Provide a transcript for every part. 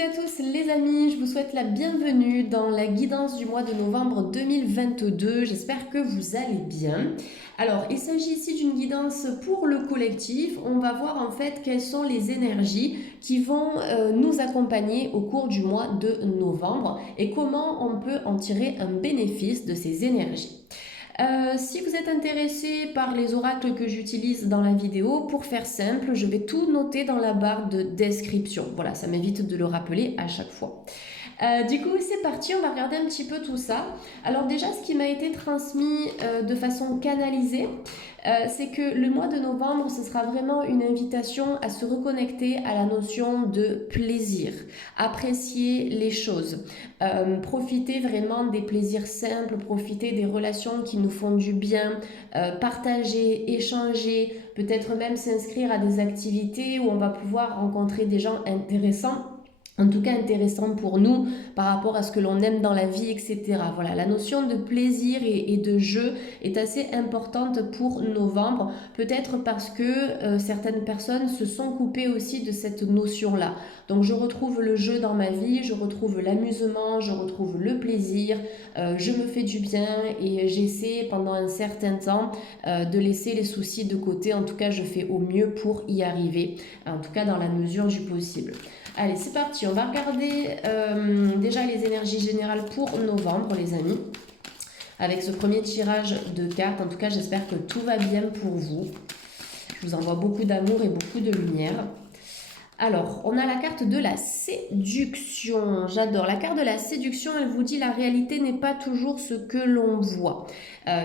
et à tous les amis, je vous souhaite la bienvenue dans la guidance du mois de novembre 2022. J'espère que vous allez bien. Alors, il s'agit ici d'une guidance pour le collectif. On va voir en fait quelles sont les énergies qui vont nous accompagner au cours du mois de novembre et comment on peut en tirer un bénéfice de ces énergies. Si vous êtes intéressé par les oracles que j'utilise dans la vidéo, pour faire simple, je vais tout noter dans la barre de description. Voilà, ça m'évite de le rappeler à chaque fois. Du coup, c'est parti, on va regarder un petit peu tout ça. Alors déjà, ce qui m'a été transmis de façon canalisée, c'est que le mois de novembre, ce sera vraiment une invitation à se reconnecter à la notion de plaisir, apprécier les choses, profiter vraiment des plaisirs simples, profiter des relations qui nous font du bien, partager, échanger, peut-être même s'inscrire à des activités où on va pouvoir rencontrer des gens intéressants, en tout cas intéressant pour nous par rapport à ce que l'on aime dans la vie, etc. Voilà, la notion de plaisir et de jeu est assez importante pour novembre, peut-être parce que certaines personnes se sont coupées aussi de cette notion-là. Donc je retrouve le jeu dans ma vie, je retrouve l'amusement, je retrouve le plaisir, je me fais du bien et j'essaie pendant un certain temps de laisser les soucis de côté. En tout cas, je fais au mieux pour y arriver, en tout cas dans la mesure du possible. Allez, c'est parti, on va regarder déjà les énergies générales pour novembre, les amis, avec ce premier tirage de cartes. En tout cas, j'espère que tout va bien pour vous. Je vous envoie beaucoup d'amour et beaucoup de lumière. Alors, on a la carte de la séduction. J'adore. La carte de la séduction, elle vous dit la réalité n'est pas toujours ce que l'on voit.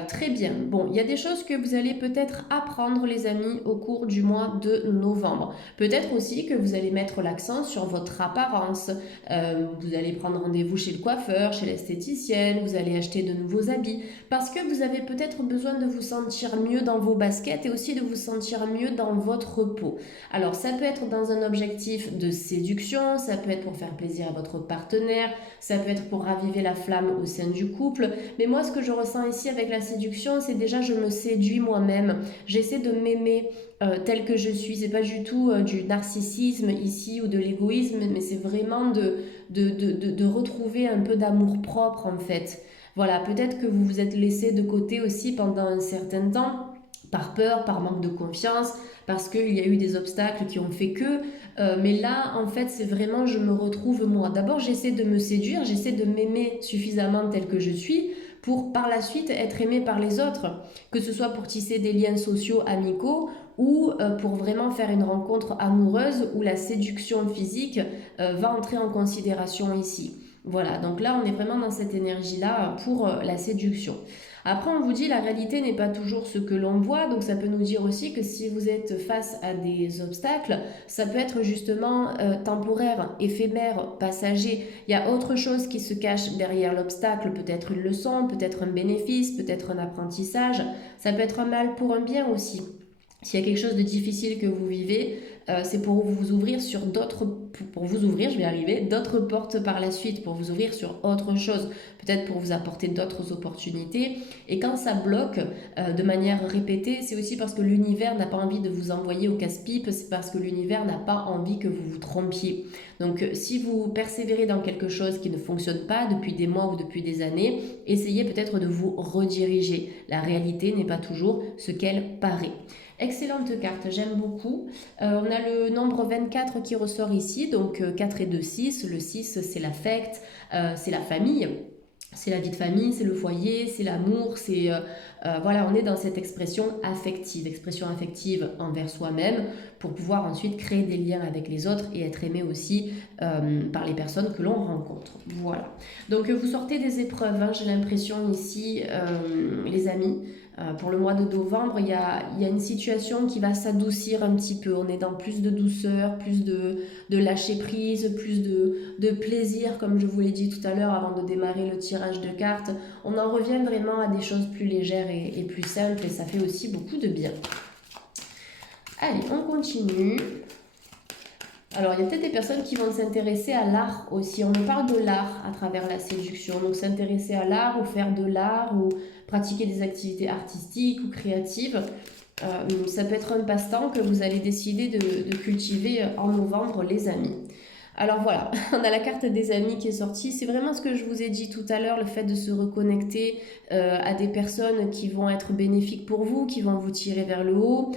Très bien. Bon, il y a des choses que vous allez peut-être apprendre, les amis, au cours du mois de novembre. Peut-être aussi que vous allez mettre l'accent sur votre apparence. Vous allez prendre rendez-vous chez le coiffeur, chez l'esthéticienne, vous allez acheter de nouveaux habits. Parce que vous avez peut-être besoin de vous sentir mieux dans vos baskets et aussi de vous sentir mieux dans votre peau. Alors, ça peut être dans un objectif de séduction, ça peut être pour faire plaisir à votre partenaire, ça peut être pour raviver la flamme au sein du couple. Mais moi, ce que je ressens ici avec la séduction, c'est déjà je me séduis moi-même. J'essaie de m'aimer tel que je suis. C'est pas du tout du narcissisme ici ou de l'égoïsme, mais c'est vraiment de retrouver un peu d'amour propre en fait. Voilà, peut-être que vous vous êtes laissé de côté aussi pendant un certain temps par peur, par manque de confiance, parce qu'il y a eu des obstacles qui ont fait que. Mais là, en fait, c'est vraiment je me retrouve moi. D'abord, j'essaie de me séduire, j'essaie de m'aimer suffisamment tel que je suis pour par la suite être aimé par les autres, que ce soit pour tisser des liens sociaux amicaux ou pour vraiment faire une rencontre amoureuse où la séduction physique va entrer en considération ici. Voilà, donc là on est vraiment dans cette énergie-là pour la séduction. Après, on vous dit la réalité n'est pas toujours ce que l'on voit, donc ça peut nous dire aussi que si vous êtes face à des obstacles, ça peut être justement temporaire, éphémère, passager. Il y a autre chose qui se cache derrière l'obstacle, peut-être une leçon, peut-être un bénéfice, peut-être un apprentissage. Ça peut être un mal pour un bien aussi. S'il y a quelque chose de difficile que vous vivez, c'est pour vous ouvrir sur d'autres, pour vous ouvrir, je vais arriver, d'autres portes par la suite, pour vous ouvrir sur autre chose, peut-être pour vous apporter d'autres opportunités. Et quand ça bloque de manière répétée, c'est aussi parce que l'univers n'a pas envie de vous envoyer au casse-pipe, c'est parce que l'univers n'a pas envie que vous vous trompiez. Donc si vous persévérez dans quelque chose qui ne fonctionne pas depuis des mois ou depuis des années, essayez peut-être de vous rediriger. La réalité n'est pas toujours ce qu'elle paraît. Excellente carte, j'aime beaucoup. On a le nombre 24 qui ressort ici, donc 4 et 2, 6. Le 6, c'est l'affect, c'est la famille. C'est la vie de famille, c'est le foyer, c'est l'amour, c'est voilà, on est dans cette expression affective envers soi-même pour pouvoir ensuite créer des liens avec les autres et être aimé aussi par les personnes que l'on rencontre. Voilà. Donc vous sortez des épreuves, hein, j'ai l'impression ici, les amis. Pour le mois de novembre, il y a une situation qui va s'adoucir un petit peu. On est dans plus de douceur, plus de lâcher prise, plus de plaisir, comme je vous l'ai dit tout à l'heure avant de démarrer le tirage de cartes. On en revient vraiment à des choses plus légères et plus simples et ça fait aussi beaucoup de bien. Allez, on continue. Alors, il y a peut-être des personnes qui vont s'intéresser à l'art aussi. On me parle de l'art à travers la séduction. Donc, s'intéresser à l'art ou faire de l'art ou pratiquer des activités artistiques ou créatives. Ça peut être un passe-temps que vous allez décider de cultiver en novembre, les amis. Alors voilà, on a la carte des amis qui est sortie. C'est vraiment ce que je vous ai dit tout à l'heure, le fait de se reconnecter à des personnes qui vont être bénéfiques pour vous, qui vont vous tirer vers le haut.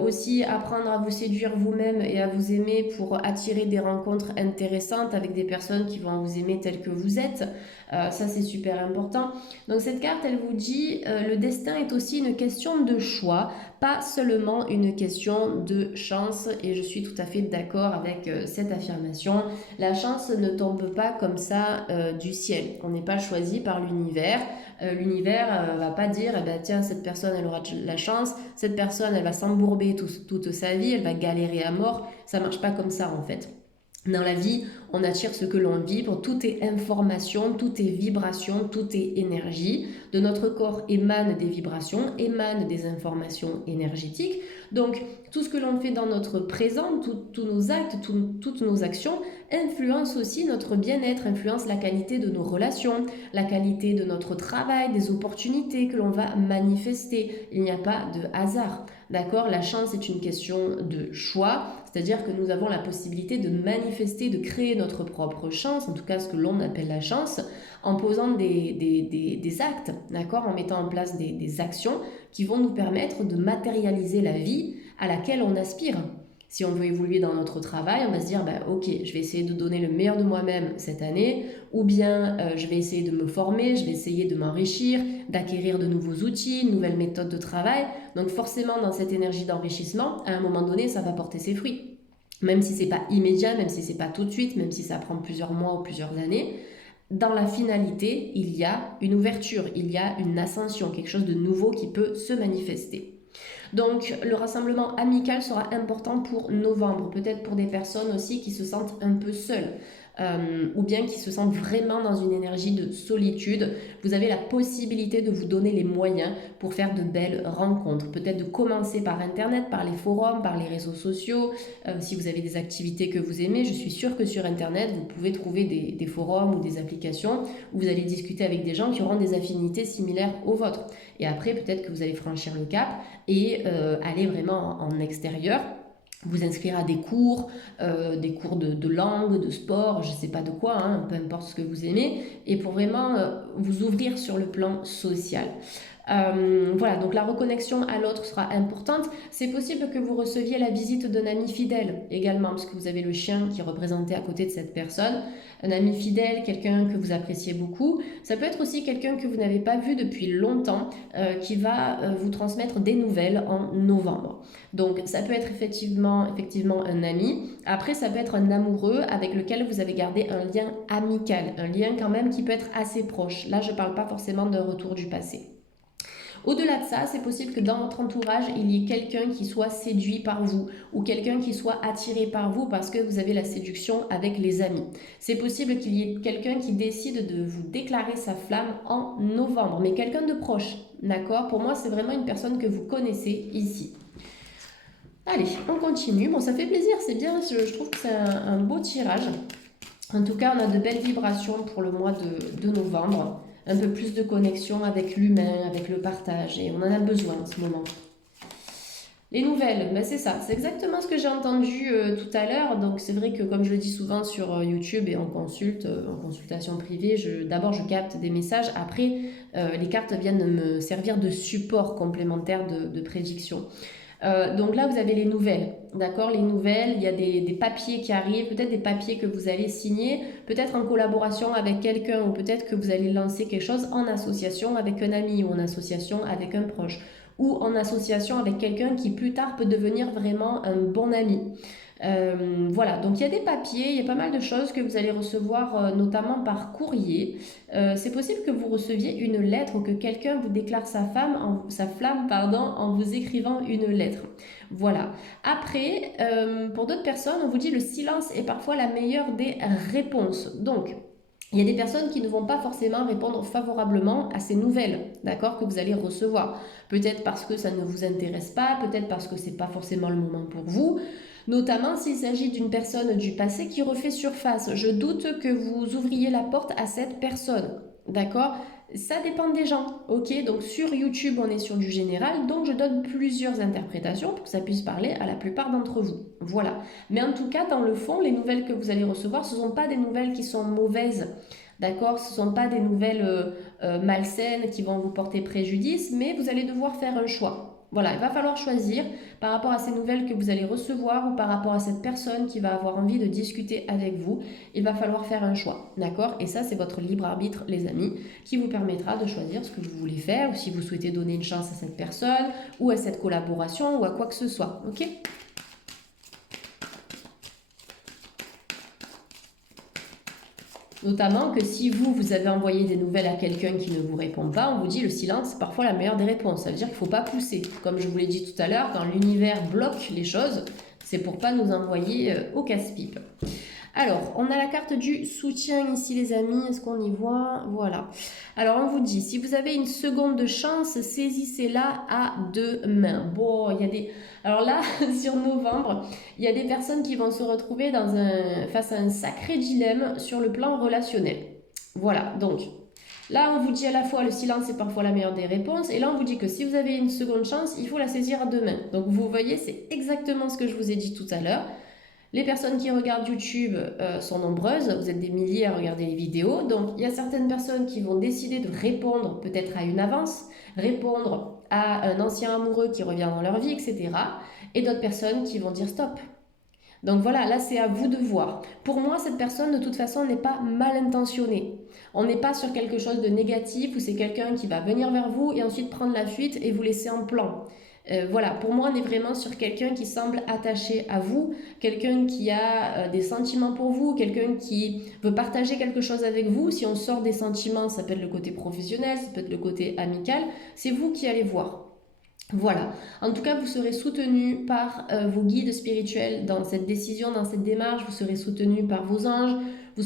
Aussi apprendre à vous séduire vous-même et à vous aimer pour attirer des rencontres intéressantes avec des personnes qui vont vous aimer tel que vous êtes. Ça, c'est super important. Donc cette carte, elle vous dit, le destin est aussi une question de choix, pas seulement une question de chance. Et je suis tout à fait d'accord avec cette affirmation. La chance ne tombe pas comme ça du ciel. On n'est pas choisi par l'univers. L'univers va pas dire, eh ben, tiens, cette personne, elle aura de la chance, cette personne, elle va s'embourber toute sa vie, elle va galérer à mort. Ça marche pas comme ça en fait. Dans la vie, on attire ce que l'on vibre, tout est information, tout est vibration, tout est énergie. De notre corps émanent des vibrations, émanent des informations énergétiques. Donc, tout ce que l'on fait dans notre présent, tous nos actes, toutes nos actions, influencent aussi notre bien-être, influencent la qualité de nos relations, la qualité de notre travail, des opportunités que l'on va manifester. Il n'y a pas de hasard. D'accord? La chance est une question de choix, c'est-à-dire que nous avons la possibilité de manifester, de créer notre propre chance, en tout cas ce que l'on appelle la chance, en posant des actes, d'accord? En mettant en place des actions qui vont nous permettre de matérialiser la vie à laquelle on aspire. Si on veut évoluer dans notre travail, on va se dire, bah, ok, je vais essayer de donner le meilleur de moi-même cette année, ou bien je vais essayer de me former, je vais essayer de m'enrichir, d'acquérir de nouveaux outils, de nouvelles méthodes de travail. Donc forcément, dans cette énergie d'enrichissement, à un moment donné, ça va porter ses fruits. Même si c'est pas immédiat, même si c'est pas tout de suite, même si ça prend plusieurs mois ou plusieurs années, dans la finalité, il y a une ouverture, il y a une ascension, quelque chose de nouveau qui peut se manifester. Donc le rassemblement amical sera important pour novembre, peut-être pour des personnes aussi qui se sentent un peu seules. Ou bien qui se sentent vraiment dans une énergie de solitude. Vous avez la possibilité de vous donner les moyens pour faire de belles rencontres. Peut-être de commencer par Internet, par les forums, par les réseaux sociaux. Si vous avez des activités que vous aimez, je suis sûre que sur Internet, vous pouvez trouver des forums ou des applications où vous allez discuter avec des gens qui auront des affinités similaires aux vôtres. Et après, peut-être que vous allez franchir le cap et aller vraiment en extérieur, vous inscrire à des cours de langue, de sport, je ne sais pas de quoi, hein, peu importe ce que vous aimez, et pour vraiment vous ouvrir sur le plan social. Voilà, donc la reconnexion à l'autre sera importante. C'est possible que vous receviez la visite d'un ami fidèle également, parce que vous avez le chien qui est représenté à côté de cette personne. Un ami fidèle, quelqu'un que vous appréciez beaucoup. Ça peut être aussi quelqu'un que vous n'avez pas vu depuis longtemps, qui va vous transmettre des nouvelles en novembre. Donc ça peut être effectivement un ami. Après, ça peut être un amoureux avec lequel vous avez gardé un lien amical, un lien quand même qui peut être assez proche. Là, je ne parle pas forcément d'un retour du passé. Au-delà de ça, c'est possible que dans votre entourage, il y ait quelqu'un qui soit séduit par vous ou quelqu'un qui soit attiré par vous parce que vous avez la séduction avec les amis. C'est possible qu'il y ait quelqu'un qui décide de vous déclarer sa flamme en novembre, mais quelqu'un de proche, d'accord? Pour moi, c'est vraiment une personne que vous connaissez ici. Allez, on continue. Bon, ça fait plaisir, c'est bien, je trouve que c'est un beau tirage. En tout cas, on a de belles vibrations pour le mois de novembre. Un peu plus de connexion avec l'humain, avec le partage. Et on en a besoin en ce moment. Les nouvelles, ben c'est ça. C'est exactement ce que j'ai entendu tout à l'heure. Donc c'est vrai que comme je le dis souvent sur YouTube et en consultation privée, d'abord je capte des messages. Après, les cartes viennent me servir de support complémentaire de prédiction. Donc là, vous avez les nouvelles, d'accord? Les nouvelles, il y a des papiers qui arrivent, peut-être des papiers que vous allez signer, peut-être en collaboration avec quelqu'un, ou peut-être que vous allez lancer quelque chose en association avec un ami, ou en association avec un proche, ou en association avec quelqu'un qui plus tard peut devenir vraiment un bon ami. Voilà, donc il y a des papiers, il y a pas mal de choses que vous allez recevoir, notamment par courrier. C'est possible que vous receviez une lettre ou que quelqu'un vous déclare sa flamme, en vous écrivant une lettre. Voilà. Après, pour d'autres personnes, on vous dit le silence est parfois la meilleure des réponses. Donc, il y a des personnes qui ne vont pas forcément répondre favorablement à ces nouvelles, d'accord, que vous allez recevoir. Peut-être parce que ça ne vous intéresse pas, peut-être parce que ce n'est pas forcément le moment pour vous. Notamment s'il s'agit d'une personne du passé qui refait surface. Je doute que vous ouvriez la porte à cette personne. d'accord? Ça dépend des gens, ok? Donc sur YouTube, on est sur du général, donc je donne plusieurs interprétations pour que ça puisse parler à la plupart d'entre vous. Voilà. Mais en tout cas, dans le fond, les nouvelles que vous allez recevoir, ce ne sont pas des nouvelles qui sont mauvaises, d'accord? Ce ne sont pas des nouvelles malsaines qui vont vous porter préjudice, mais vous allez devoir faire un choix. Voilà, il va falloir choisir par rapport à ces nouvelles que vous allez recevoir ou par rapport à cette personne qui va avoir envie de discuter avec vous. Il va falloir faire un choix, d'accord? Et ça, c'est votre libre arbitre, les amis, qui vous permettra de choisir ce que vous voulez faire ou si vous souhaitez donner une chance à cette personne ou à cette collaboration ou à quoi que ce soit, ok? Notamment que si vous avez envoyé des nouvelles à quelqu'un qui ne vous répond pas, on vous dit le silence, c'est parfois la meilleure des réponses. Ça veut dire qu'il ne faut pas pousser. Comme je vous l'ai dit tout à l'heure, quand l'univers bloque les choses, c'est pour pas nous envoyer au casse-pipe. Alors, on a la carte du soutien ici, les amis. Est-ce qu'on y voit? Voilà. Alors, on vous dit, si vous avez une seconde chance, saisissez-la à deux mains. Bon, il y a des... Alors là, sur novembre, il y a des personnes qui vont se retrouver face à un sacré dilemme sur le plan relationnel. Voilà, donc... Là, on vous dit à la fois le silence est parfois la meilleure des réponses, et là, on vous dit que si vous avez une seconde chance, il faut la saisir à deux mains. Donc, vous voyez, c'est exactement ce que je vous ai dit tout à l'heure. Les personnes qui regardent YouTube sont nombreuses, vous êtes des milliers à regarder les vidéos, donc il y a certaines personnes qui vont décider de répondre peut-être à une avance, répondre à un ancien amoureux qui revient dans leur vie, etc. Et d'autres personnes qui vont dire stop. Donc voilà, là c'est à vous de voir. Pour moi, cette personne de toute façon n'est pas mal intentionnée. On n'est pas sur quelque chose de négatif où c'est quelqu'un qui va venir vers vous et ensuite prendre la fuite et vous laisser en plan. Voilà, pour moi, on est vraiment sur quelqu'un qui semble attaché à vous, quelqu'un qui a des sentiments pour vous, quelqu'un qui veut partager quelque chose avec vous. Si on sort des sentiments, ça peut être le côté professionnel, ça peut être le côté amical. C'est vous qui allez voir. Voilà. En tout cas, vous serez soutenu par vos guides spirituels dans cette décision, dans cette démarche. Vous serez soutenu par vos anges. Vous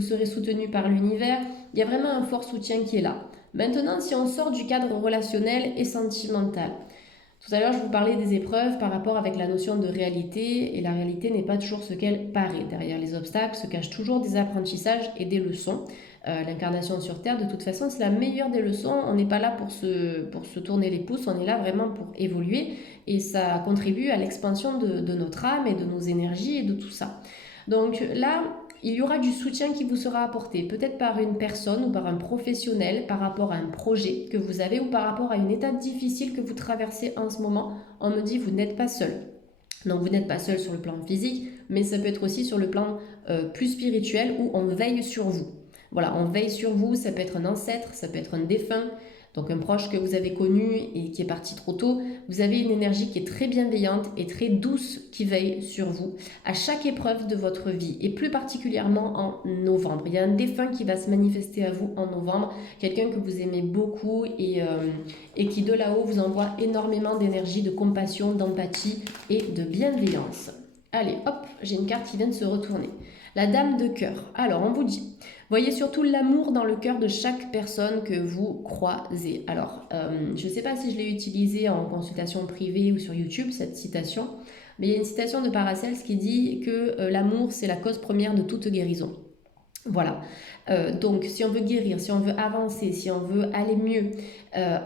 serez soutenu par l'univers. Il y a vraiment un fort soutien qui est là. Maintenant, si on sort du cadre relationnel et sentimental, tout à l'heure, je vous parlais des épreuves par rapport avec la notion de réalité, et la réalité n'est pas toujours ce qu'elle paraît. Derrière les obstacles se cachent toujours des apprentissages et des leçons. L'incarnation sur Terre, de toute façon, c'est la meilleure des leçons. On n'est pas là pour se tourner les pouces, on est là vraiment pour évoluer, et ça contribue à l'expansion de notre âme et de nos énergies et de tout ça. Donc là, il y aura du soutien qui vous sera apporté, peut-être par une personne ou par un professionnel, par rapport à un projet que vous avez ou par rapport à une étape difficile que vous traversez en ce moment. On me dit, vous n'êtes pas seul. Donc vous n'êtes pas seul sur le plan physique, mais ça peut être aussi sur le plan plus spirituel où on veille sur vous. Voilà, on veille sur vous, ça peut être un ancêtre, ça peut être un défunt, donc un proche que vous avez connu et qui est parti trop tôt. Vous avez une énergie qui est très bienveillante et très douce qui veille sur vous à chaque épreuve de votre vie, et plus particulièrement en novembre. Il y a un défunt qui va se manifester à vous en novembre, quelqu'un que vous aimez beaucoup et qui de là-haut vous envoie énormément d'énergie, de compassion, d'empathie et de bienveillance. Allez, hop, j'ai une carte qui vient de se retourner. La dame de cœur. Alors, on vous dit, voyez surtout l'amour dans le cœur de chaque personne que vous croisez. Alors, je ne sais pas si je l'ai utilisée en consultation privée ou sur YouTube, cette citation, mais il y a une citation de Paracelse qui dit que l'amour, c'est la cause première de toute guérison. Voilà. Donc, si on veut guérir, si on veut avancer, si on veut aller mieux,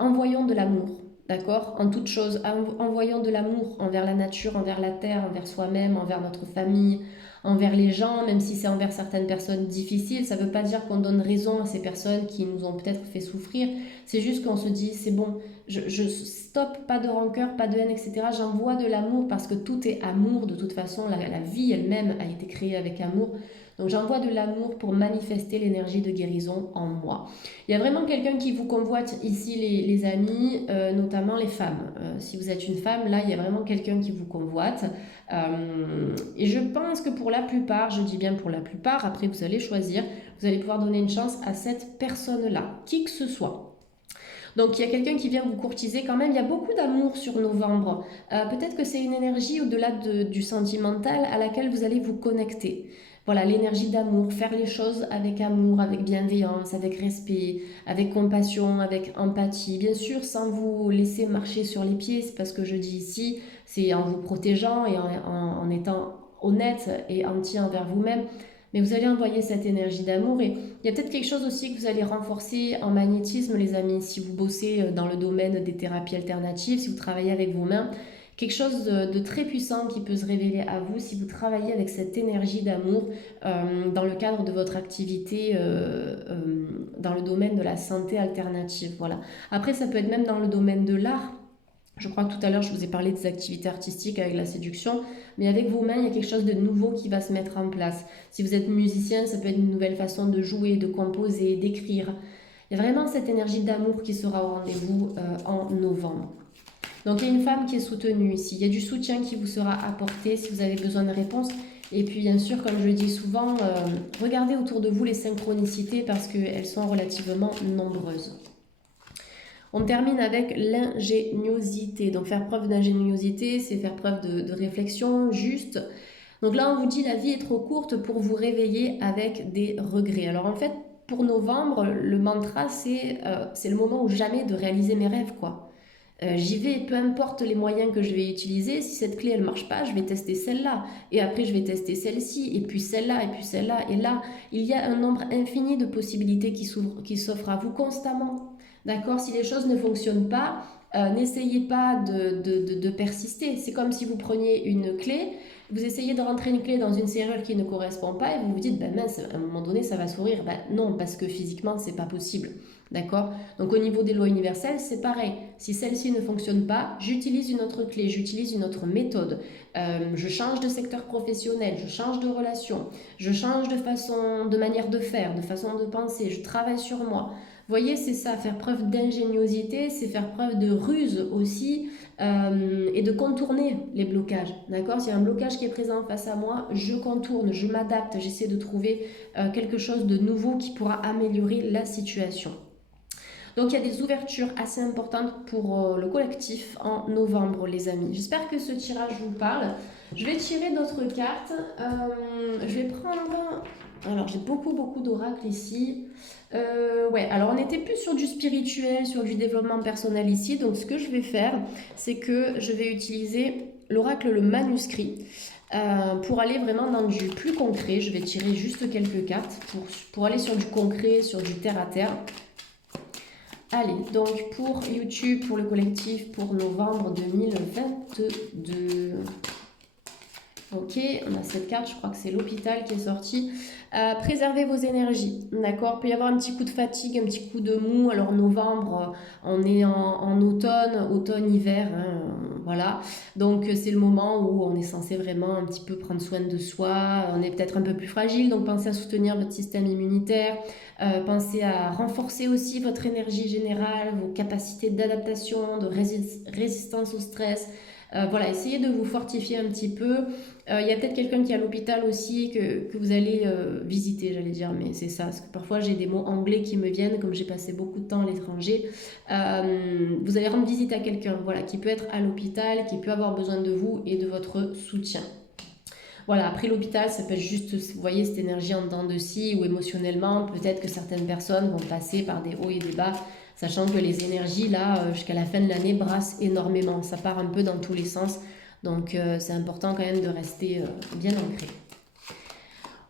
envoyons de l'amour. D'accord? En toute chose, envoyons de l'amour envers la nature, envers la terre, envers soi-même, envers notre famille, envers les gens, même si c'est envers certaines personnes difficiles. Ça ne veut pas dire qu'on donne raison à ces personnes qui nous ont peut-être fait souffrir. C'est juste qu'on se dit, c'est bon, je stoppe, pas de rancœur, pas de haine, etc. J'envoie de l'amour parce que tout est amour. De toute façon, la vie elle-même a été créée avec amour. Donc j'envoie de l'amour pour manifester l'énergie de guérison en moi. Il y a vraiment quelqu'un qui vous convoite ici, les amis, notamment les femmes. Si vous êtes une femme, là, il y a vraiment quelqu'un qui vous convoite. Et je pense que pour la plupart, je dis bien pour la plupart, après vous allez choisir, vous allez pouvoir donner une chance à cette personne-là, qui que ce soit. Donc il y a quelqu'un qui vient vous courtiser quand même, il y a beaucoup d'amour sur novembre. Peut-être que c'est une énergie au-delà du sentimental à laquelle vous allez vous connecter. Voilà, l'énergie d'amour, faire les choses avec amour, avec bienveillance, avec respect, avec compassion, avec empathie. Bien sûr, sans vous laisser marcher sur les pieds, c'est pas ce que je dis ici, c'est en vous protégeant et en étant honnête et entier envers vous-même. mais vous allez envoyer cette énergie d'amour. Et il y a peut-être quelque chose aussi que vous allez renforcer en magnétisme, les amis, si vous bossez dans le domaine des thérapies alternatives, si vous travaillez avec vos mains. Quelque chose de très puissant qui peut se révéler à vous si vous travaillez avec cette énergie d'amour dans le cadre de votre activité dans le domaine de la santé alternative. Voilà. Après, ça peut être même dans le domaine de l'art. Je crois que tout à l'heure, je vous ai parlé des activités artistiques avec la séduction, mais avec vos mains, il y a quelque chose de nouveau qui va se mettre en place. Si vous êtes musicien, ça peut être une nouvelle façon de jouer, de composer, d'écrire. Il y a vraiment cette énergie d'amour qui sera au rendez-vous en novembre. Donc il y a une femme qui est soutenue ici, il y a du soutien qui vous sera apporté si vous avez besoin de réponses. Et puis bien sûr, comme je le dis souvent, regardez autour de vous les synchronicités parce qu'elles sont relativement nombreuses. On termine avec l'ingéniosité. Donc faire preuve d'ingéniosité, c'est faire preuve de réflexion juste. Donc là, on vous dit la vie est trop courte pour vous réveiller avec des regrets. Alors en fait, pour novembre, le mantra, c'est le moment ou jamais de réaliser mes rêves, quoi. J'y vais, peu importe les moyens que je vais utiliser, si cette clé elle marche pas, je vais tester celle-là, et après je vais tester celle-ci, et puis celle-là, et puis celle-là, et là, il y a un nombre infini de possibilités qui s'offrent à vous constamment. D'accord? Si les choses ne fonctionnent pas, n'essayez pas de persister. C'est comme si vous preniez une clé, vous essayez de rentrer une clé dans une serrure qui ne correspond pas, et vous vous dites, ben mince, à un moment donné, ça va s'ouvrir. Ben non, parce que physiquement, c'est pas possible. D'accord? Donc au niveau des lois universelles, c'est pareil. Si celle-ci ne fonctionne pas, j'utilise une autre clé, j'utilise une autre méthode. Je change de secteur professionnel, je change de relation, je change de manière de faire, de façon de penser, je travaille sur moi. Vous voyez, c'est ça, faire preuve d'ingéniosité, c'est faire preuve de ruse aussi et de contourner les blocages. D'accord? S'il y a un blocage qui est présent face à moi, je contourne, je m'adapte, j'essaie de trouver quelque chose de nouveau qui pourra améliorer la situation. Donc il y a des ouvertures assez importantes pour le collectif en novembre, les amis. J'espère que ce tirage vous parle. Je vais tirer d'autres cartes. Je vais prendre... Alors j'ai beaucoup d'oracles ici. Ouais, alors on était plus sur du spirituel, sur du développement personnel ici. Donc ce que je vais faire, c'est que je vais utiliser l'oracle, le manuscrit. Pour aller vraiment dans du plus concret, je vais tirer juste quelques cartes pour aller sur du concret, sur du terre à terre. Allez, donc pour YouTube, pour le collectif, pour novembre 2022. Ok, on a cette carte, je crois que c'est l'hôpital qui est sorti. Préservez vos énergies, d'accord? Il peut y avoir un petit coup de fatigue, un petit coup de mou. Alors novembre, on est en automne, hiver, hein, voilà. Donc c'est le moment où on est censé vraiment un petit peu prendre soin de soi. On est peut-être un peu plus fragile, donc pensez à soutenir votre système immunitaire. Pensez à renforcer aussi votre énergie générale, vos capacités d'adaptation, de résistance au stress. Voilà, essayez de vous fortifier un petit peu. Il y a peut-être quelqu'un qui est à l'hôpital aussi que vous allez visiter, j'allais dire, mais c'est ça, parce que parfois j'ai des mots anglais qui me viennent, comme j'ai passé beaucoup de temps à l'étranger. Vous allez rendre visite à quelqu'un, voilà, qui peut être à l'hôpital, qui peut avoir besoin de vous et de votre soutien. Voilà, après l'hôpital, ça peut être juste, vous voyez, cette énergie en dents de scie ou émotionnellement, peut-être que certaines personnes vont passer par des hauts et des bas, sachant que les énergies, là, jusqu'à la fin de l'année, brassent énormément. Ça part un peu dans tous les sens, donc c'est important quand même de rester bien ancré.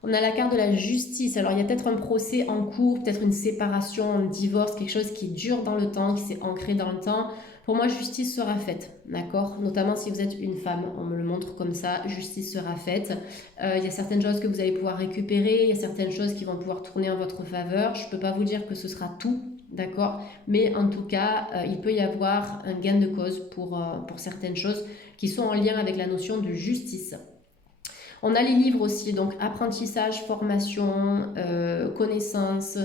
On a la carte de la justice. Alors, il y a peut-être un procès en cours, peut-être une séparation, un divorce, quelque chose qui dure dans le temps, qui s'est ancré dans le temps. Pour moi, justice sera faite, d'accord? Notamment si vous êtes une femme, on me le montre comme ça, justice sera faite. Il y a certaines choses que vous allez pouvoir récupérer, il y a certaines choses qui vont pouvoir tourner en votre faveur. Je ne peux pas vous dire que ce sera tout, d'accord? Mais en tout cas, il peut y avoir un gain de cause pour certaines choses qui sont en lien avec la notion de justice. On a les livres aussi, donc apprentissage, formation, connaissance,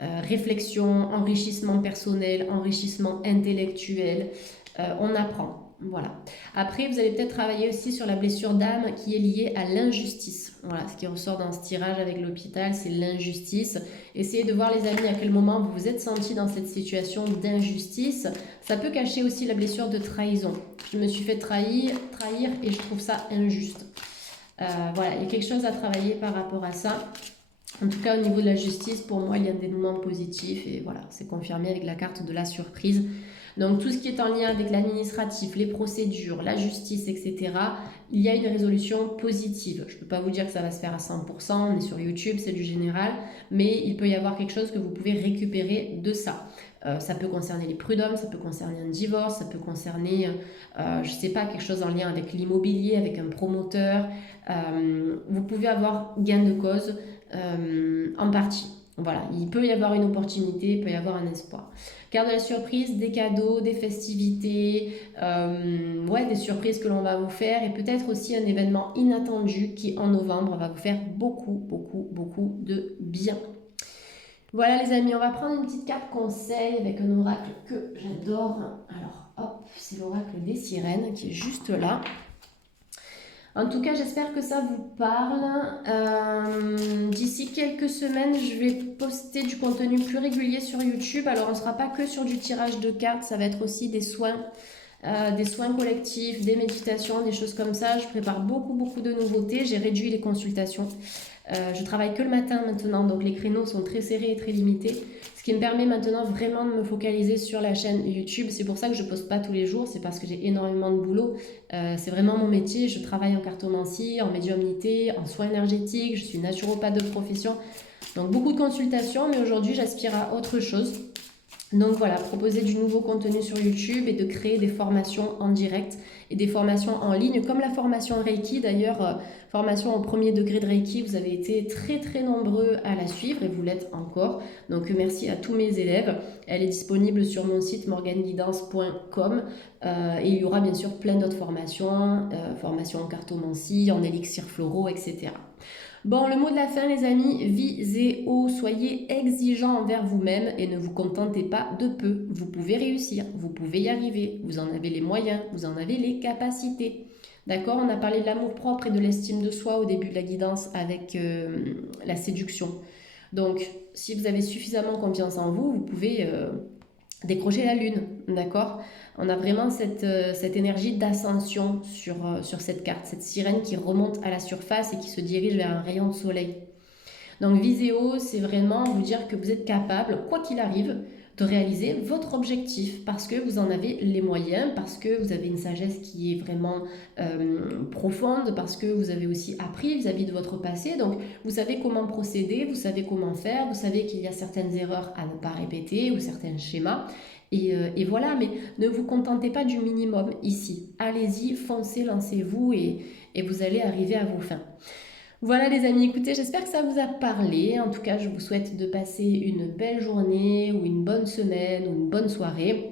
réflexion, enrichissement personnel, enrichissement intellectuel. On apprend. Voilà. Après, vous allez peut-être travailler aussi sur la blessure d'âme qui est liée à l'injustice. Voilà, ce qui ressort dans ce tirage avec l'hôpital, c'est l'injustice. Essayez de voir, les amis, à quel moment vous vous êtes senti dans cette situation d'injustice. Ça peut cacher aussi la blessure de trahison. Je me suis fait trahir et je trouve ça injuste. Voilà, il y a quelque chose à travailler par rapport à ça. En tout cas, au niveau de la justice, pour moi, il y a un dénouement positif et voilà, c'est confirmé avec la carte de la surprise. Donc tout ce qui est en lien avec l'administratif, les procédures, la justice, etc., il y a une résolution positive. Je ne peux pas vous dire que ça va se faire à 100%, on est sur YouTube, c'est du général, mais il peut y avoir quelque chose que vous pouvez récupérer de ça. Ça peut concerner les prud'hommes, ça peut concerner un divorce, ça peut concerner, je ne sais pas, quelque chose en lien avec l'immobilier, avec un promoteur. Vous pouvez avoir gain de cause en partie. Voilà, il peut y avoir une opportunité, il peut y avoir un espoir. Carte de la surprise, des cadeaux, des festivités, ouais, des surprises que l'on va vous faire et peut-être aussi un événement inattendu qui en novembre va vous faire beaucoup, beaucoup, beaucoup de bien. Voilà les amis, on va prendre une petite carte conseil avec un oracle que j'adore. Alors hop, c'est l'oracle des sirènes qui est juste là. En tout cas, j'espère que ça vous parle. D'ici quelques semaines, je vais poster du contenu plus régulier sur YouTube. Alors, on ne sera pas que sur du tirage de cartes, ça va être aussi des soins collectifs, des méditations, des choses comme ça. Je prépare beaucoup, beaucoup de nouveautés. J'ai réduit les consultations. Je travaille que le matin maintenant, donc les créneaux sont très serrés et très limités. Ce qui me permet maintenant vraiment de me focaliser sur la chaîne YouTube. C'est pour ça que je ne poste pas tous les jours, c'est parce que j'ai énormément de boulot. C'est vraiment mon métier. Je travaille en cartomancie, en médiumnité, en soins énergétiques. Je suis naturopathe de profession. Donc beaucoup de consultations, mais aujourd'hui j'aspire à autre chose. Donc voilà, proposer du nouveau contenu sur YouTube et de créer des formations en direct et des formations en ligne, comme la formation Reiki. D'ailleurs, formation au premier degré de Reiki, vous avez été très très nombreux à la suivre et vous l'êtes encore. Donc merci à tous mes élèves. Elle est disponible sur mon site morganeguidance.com et il y aura bien sûr plein d'autres formations, formations en cartomancie, en élixirs floraux, etc. Bon, le mot de la fin, les amis, visez haut, soyez exigeants envers vous-même et ne vous contentez pas de peu. Vous pouvez réussir, vous pouvez y arriver, vous en avez les moyens, vous en avez les capacités. D'accord? On a parlé de l'amour-propre et de l'estime de soi au début de la guidance avec la séduction. Donc, si vous avez suffisamment confiance en vous, vous pouvez décrocher la lune, d'accord? On a vraiment cette énergie d'ascension sur cette carte, cette sirène qui remonte à la surface et qui se dirige vers un rayon de soleil. Donc Viséo, c'est vraiment vous dire que vous êtes capable, quoi qu'il arrive, de réaliser votre objectif parce que vous en avez les moyens, parce que vous avez une sagesse qui est vraiment profonde, parce que vous avez aussi appris vis-à-vis de votre passé. Donc vous savez comment procéder, vous savez comment faire, vous savez qu'il y a certaines erreurs à ne pas répéter ou certains schémas. Et voilà, mais ne vous contentez pas du minimum ici. Allez-y, foncez, lancez-vous et vous allez arriver à vos fins. Voilà les amis, écoutez, j'espère que ça vous a parlé. En tout cas, je vous souhaite de passer une belle journée ou une bonne semaine ou une bonne soirée.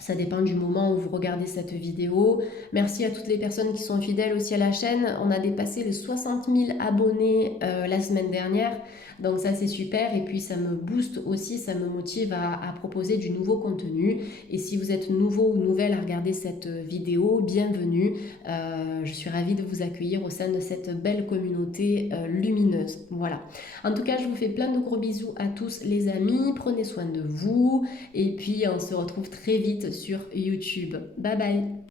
Ça dépend du moment où vous regardez cette vidéo. Merci à toutes les personnes qui sont fidèles aussi à la chaîne. On a dépassé les 60 000 abonnés la semaine dernière. Donc ça c'est super et puis ça me booste aussi, ça me motive à proposer du nouveau contenu. Et si vous êtes nouveau ou nouvelle à regarder cette vidéo, bienvenue. Je suis ravie de vous accueillir au sein de cette belle communauté lumineuse. Voilà. En tout cas, je vous fais plein de gros bisous à tous les amis. Prenez soin de vous et puis on se retrouve très vite sur YouTube. Bye bye.